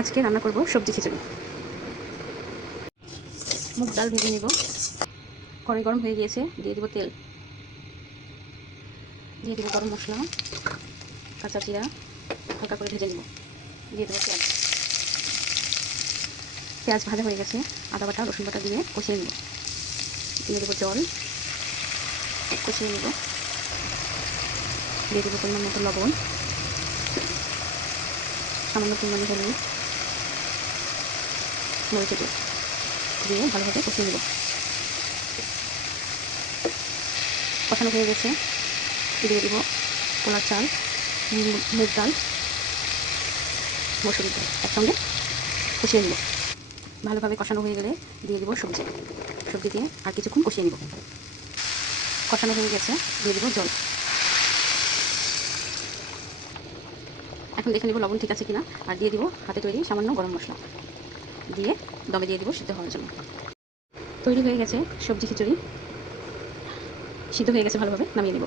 আজকে রান্না করব সবজি খিচুড়ি। মুগ ডাল ভেজে নেব। কড়াই গরম হয়ে গিয়েছে, দিয়ে দেব তেল, দিয়ে দেব গরম মশলা, কাঁচা জিরা হালকা করে ভেজে নেব, দিয়ে দেবো পেঁয়াজ। পেঁয়াজ ভাজা হয়ে গেছে, আদা বাটা রসুন বাটা দিয়ে কষিয়ে নেব, দিয়ে দেবো জল, কষিয়ে নেব, দিয়ে দেবো পরিমাণ মতো লবণ, সামান্য পরিমাণে হলুদ, মরিচের গুঁড়ো দিয়ে ভালোভাবে কষিয়ে নেব। কষানো হয়ে গেছে, দিয়ে দেবো পোলার চাল, মুগ ডাল, মসুরির ডাল একসঙ্গে কষিয়ে নেব। ভালোভাবে কষানো হয়ে গেলে দিয়ে দেবো সবজি, সবজি দিয়ে আর কিছুক্ষণ কষিয়ে নেব। কষানো হয়ে গেছে, দিয়ে দেবো জল। এখন দেখে নেব লবণ ঠিক আছে কিনা, আর দিয়ে দিব হাতে তৈরি সামান্য গরম মশলা, দিয়ে দমে দিয়ে দিব সিদ্ধ হওয়ার জন্য। তৈরি হয়ে গেছে সবজি খিচুড়ি, সিদ্ধ হয়ে গেছে ভালোভাবে, নামিয়ে নেব।